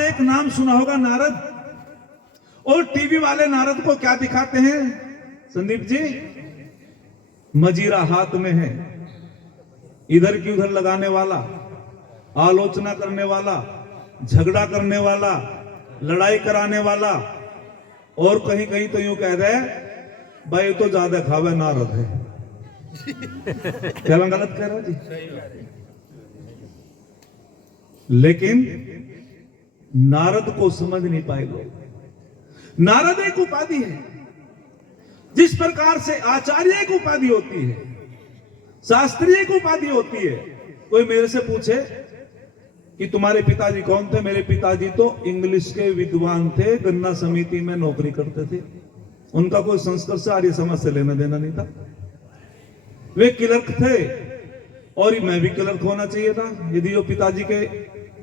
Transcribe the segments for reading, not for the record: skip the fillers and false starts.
एक नाम सुना होगा, नारद। और टीवी वाले नारद को क्या दिखाते हैं संदीप जी? मजीरा हाथ में है, इधर की उधर लगाने वाला, आलोचना करने वाला, झगड़ा करने वाला, लड़ाई कराने वाला। और कहीं कहीं तो यूं कह रहे भाई तो ज्यादा खावे नारद है। क्या मैं गलत कह रहा हूं जी? लेकिन नारद को समझ नहीं पाए लोग। नारद एक उपाधि है, जिस प्रकार से आचार्य एक उपाधि होती है, शास्त्री एक उपाधि होती है। कोई मेरे से पूछे कि तुम्हारे पिताजी कौन थे? मेरे पिताजी तो इंग्लिश के विद्वान थे, गन्ना समिति में नौकरी करते थे। उनका कोई संस्कृत से आर्य समाज से लेना देना नहीं था। वे क्लर्क थे और मैं भी क्लर्क होना चाहिए था यदि वो पिताजी के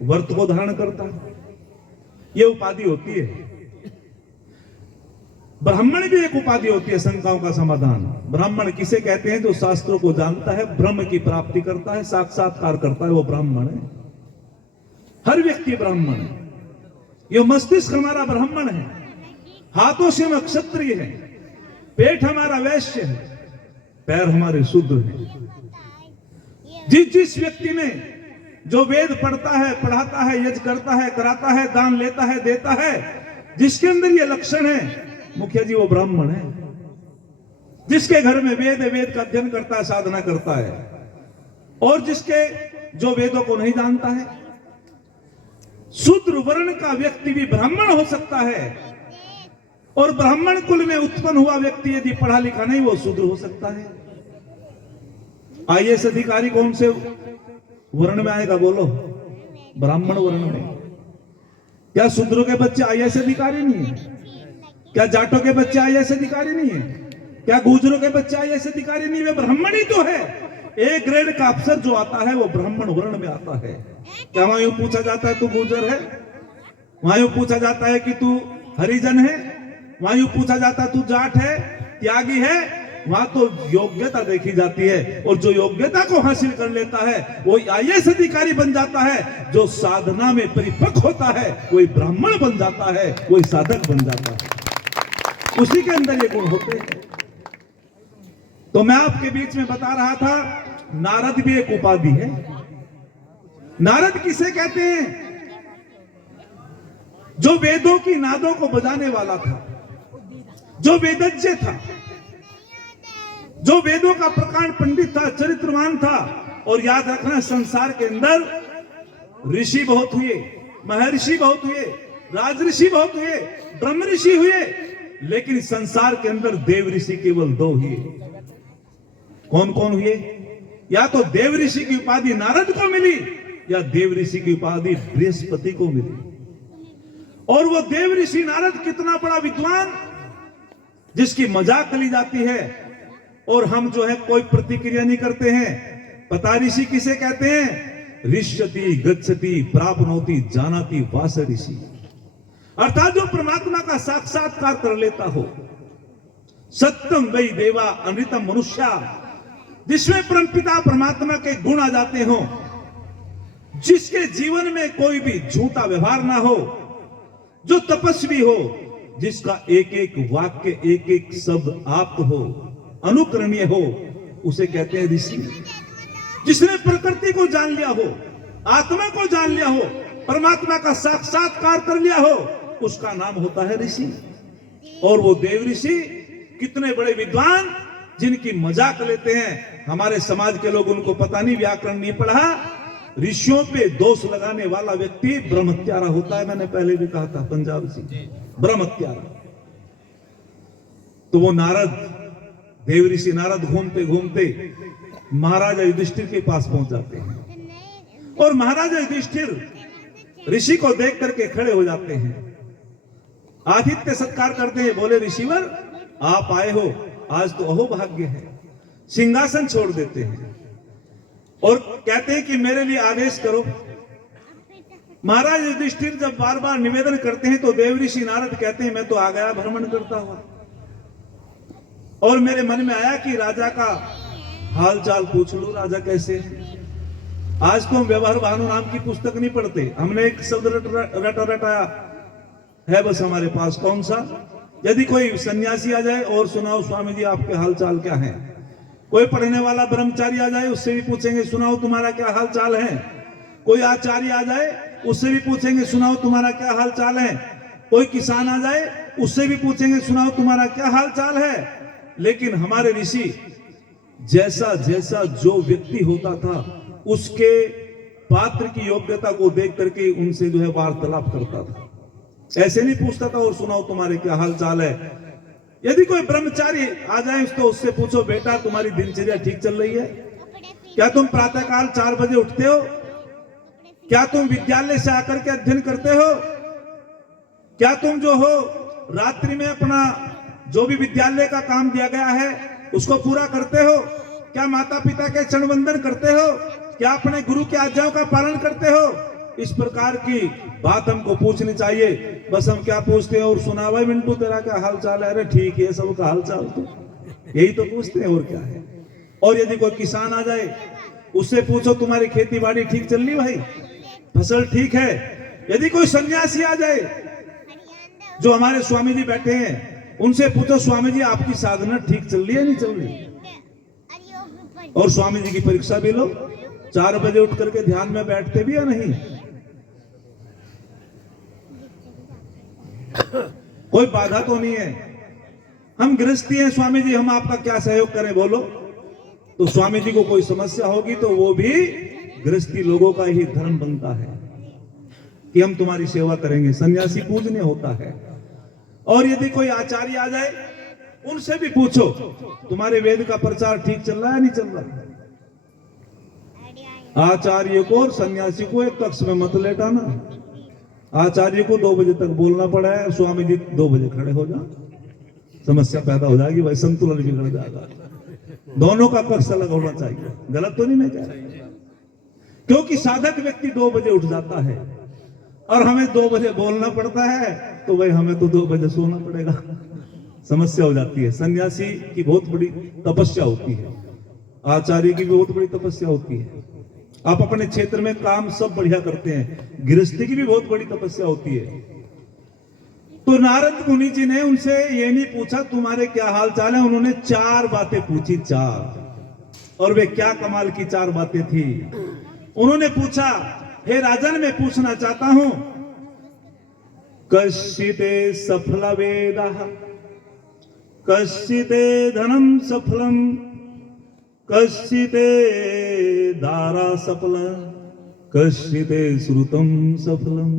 व्रत को धारण करता। ये उपाधि होती है। ब्राह्मण भी एक उपाधि होती है, शंकाओं का समाधान। ब्राह्मण किसे कहते हैं? जो शास्त्रों को जानता है, ब्रह्म की प्राप्ति करता है, साक्षात्कार करता है, वो ब्राह्मण है। हर व्यक्ति ब्राह्मण है। ये मस्तिष्क हमारा ब्राह्मण है, हाथों से हम क्षत्रिय है, पेट हमारा वैश्य है, पैर हमारे शूद्र हैं। जिस जिस व्यक्ति में जो वेद पढ़ता है, पढ़ाता है, यज्ञ करता है, कराता है, दान लेता है, देता है, जिसके अंदर ये लक्षण है, मुखिया जी वो ब्राह्मण है। जिसके घर में वेद है, वेद का अध्ययन करता है, साधना करता है। और जिसके जो वेदों को नहीं जानता है, शूद्र वर्ण का व्यक्ति भी ब्राह्मण हो सकता है। और ब्राह्मण कुल में उत्पन्न हुआ व्यक्ति यदि पढ़ा लिखा नहीं, वो शूद्र हो सकता है। आईएएस अधिकारी कौन से वर्ण में आएगा? बोलो, ब्राह्मण वर्ण में। क्या शूद्रों के बच्चे आईएएस अधिकारी नहीं है? क्या जाटों के बच्चे आईएएस अधिकारी नहीं है? क्या गुजरों के बच्चे आईएएस अधिकारी नहीं? वे ब्राह्मण ही तो है। ए ग्रेड का अफसर जो आता है वो ब्राह्मण वर्ण में आता है। क्या वहां यूं पूछा जाता है तू गुजर है? वहां यूं पूछा जाता है कि तू हरिजन है? वहां यूं पूछा जाता है तू जाट है, त्यागी है? वहां तो योग्यता देखी जाती है। और जो योग्यता को हासिल कर लेता है वो आईएएस अधिकारी बन जाता है। जो साधना में परिपक्व होता है वही ब्राह्मण बन जाता है, वही साधक बन जाता है। उसी के अंदर ये गुण होते हैं। तो मैं आपके बीच में बता रहा था, नारद भी एक उपाधि है। नारद किसे कहते हैं? जो वेदों की नादों को बजाने वाला था, जो वेदज्ञ था, जो वेदों का प्रकांड पंडित था, चरित्रवान था। और याद रखना, संसार के अंदर ऋषि बहुत हुए, महर्षि बहुत हुए, राजऋषि बहुत हुए, ब्रह्म ऋषि हुए, लेकिन संसार के अंदर देव ऋषि केवल 2 हुए। कौन कौन हुए? या तो देव ऋषि की उपाधि नारद को मिली, या देव ऋषि की उपाधि बृहस्पति को मिली। और वो देव ऋषि नारद कितना बड़ा विद्वान, जिसकी मजाक ली जाती है और हम जो है कोई प्रतिक्रिया नहीं करते हैं। पता ऋषि किसे कहते हैं? ऋष्यति गच्छति प्राप्नोति जानाति वास ऋषि। अर्थात जो परमात्मा का साक्षात्कार कर लेता हो। सत्यम वै देवा अमृतम मनुष्या, जिसमें परमपिता परमात्मा के गुण आ जाते हो, जिसके जीवन में कोई भी झूठा व्यवहार ना हो, जो तपस्वी हो, जिसका एक एक वाक्य, एक एक शब्द आप हो, अनुकरणीय हो, उसे कहते हैं ऋषि। जिसने प्रकृति को जान लिया हो, आत्मा को जान लिया हो, परमात्मा का साक्षात्कार कर लिया हो, उसका नाम होता है ऋषि। और वो देव ऋषि कितने बड़े विद्वान, जिनकी मजाक लेते हैं हमारे समाज के लोग। उनको पता नहीं, व्याकरण नहीं पढ़ा। ऋषियों पे दोष लगाने वाला व्यक्ति ब्रह्मत्यारा होता है। मैंने पहले भी कहा था, पंजाब से ब्रह्मत्यारा। तो वो नारद, देव ऋषि नारद घूमते घूमते महाराजा युधिष्ठिर के पास पहुंच जाते हैं। और महाराजा युधिष्ठिर ऋषि को देख करके खड़े हो जाते हैं, आतिथ्य सत्कार करते हैं। बोले, ऋषिवर आप आए हो, आज तो अहोभाग्य है। सिंहासन छोड़ देते हैं और कहते हैं कि मेरे लिए आदेश करो। महाराज युधिष्ठिर जब बार बार निवेदन करते हैं तो देव ऋषि नारद कहते हैं, मैं तो आ गया भ्रमण करता हुआ, और मेरे मन में आया कि राजा का हाल चाल पूछ लूं, राजा कैसे है। आज तो हम व्यवहार भानु नाम की पुस्तक नहीं पढ़ते, हमने एक शब्द रटाया है बस हमारे पास, कौन सा? यदि कोई सन्यासी आ जाए और सुनाओ स्वामी जी आपके हाल चाल क्या है। कोई पढ़ने वाला ब्रह्मचारी आ जाए उससे भी पूछेंगे सुनाओ तुम्हारा क्या हाल चाल है। कोई आचार्य आ जाए उससे भी पूछेंगे सुनाओ तुम्हारा क्या हाल चाल है। कोई किसान आ जाए उससे भी पूछेंगे सुनाओ तुम्हारा क्या हाल चाल है। लेकिन हमारे ऋषि जैसा जैसा जो व्यक्ति होता था उसके पात्र की योग्यता को देख करके उनसे जो है वार्तालाप करता था, ऐसे नहीं पूछता था और सुनाओ तुम्हारे क्या हाल चाल है। यदि कोई ब्रह्मचारी आ जाए तो उससे पूछो बेटा तुम्हारी दिनचर्या ठीक चल रही है, क्या तुम प्रातःकाल 4 बजे उठते हो, क्या तुम विद्यालय से आकर के अध्ययन करते हो, क्या तुम जो हो रात्रि में अपना जो भी विद्यालय का काम दिया गया है उसको पूरा करते हो, क्या माता पिता के चरण वंदन करते हो, क्या अपने गुरु की आज्ञाओं का पालन करते हो। इस प्रकार की बात हमको पूछनी चाहिए। बस हम क्या पूछते हैं और सुना भाई मिंटू तेरा क्या हाल चाल है, अरे ठीक है सबका हाल चाल, तो यही तो पूछते हैं और क्या है। और यदि कोई किसान आ जाए उससे पूछो तुम्हारी खेती बाड़ी ठीक चल रही भाई, फसल ठीक है। यदि कोई सन्यासी आ जाए जो हमारे स्वामी जी बैठे हैं उनसे पूछो स्वामी जी आपकी साधना ठीक चल रही है नहीं चल रही। और स्वामी जी की परीक्षा भी लो, 4 बजे उठ करके ध्यान में बैठते भी या नहीं। कोई बाधा तो नहीं है, हम गृहस्थी हैं स्वामी जी हम आपका क्या सहयोग करें बोलो। तो स्वामी जी को कोई समस्या होगी तो वो भी गृहस्थी लोगों का ही धर्म बनता है कि हम तुम्हारी सेवा करेंगे, सन्यासी पूजने होता है। और यदि कोई आचार्य आ जाए उनसे भी पूछो तुम्हारे वेद का प्रचार ठीक चल रहा है नहीं चल रहा। आचार्य को और सन्यासी को एक कक्ष में मत लेटाना। आचार्य को 2 बजे तक बोलना पड़ा है, स्वामी जी 2 बजे खड़े हो जा, समस्या पैदा हो जाएगी भाई, संतुलन बिगड़ जाएगा। दोनों का कक्ष अलग होना चाहिए, गलत तो नहीं मैं कह रहा। क्योंकि साधक व्यक्ति 2 बजे उठ जाता है और हमें 2 बजे बोलना पड़ता है तो भाई हमें तो 2 बजे सोना पड़ेगा, समस्या हो जाती है। सन्यासी की बहुत बड़ी तपस्या होती है, आचार्य की भी बहुत बड़ी तपस्या होती है। आप अपने क्षेत्र में काम सब बढ़िया करते हैं, गृहस्थी की भी बहुत बड़ी तपस्या होती है। तो नारद मुनि जी ने उनसे ये नहीं पूछा तुम्हारे क्या हाल चाल है, उन्होंने 4 बातें पूछी, 4। और वे क्या कमाल की 4 बातें थी। उन्होंने पूछा हे राजन मैं पूछना चाहता हूं कश्चिते सफल वेदः कश्चिते धनम सफलम कश्चिते दारा सफल कश्चिते श्रुतम सफलम।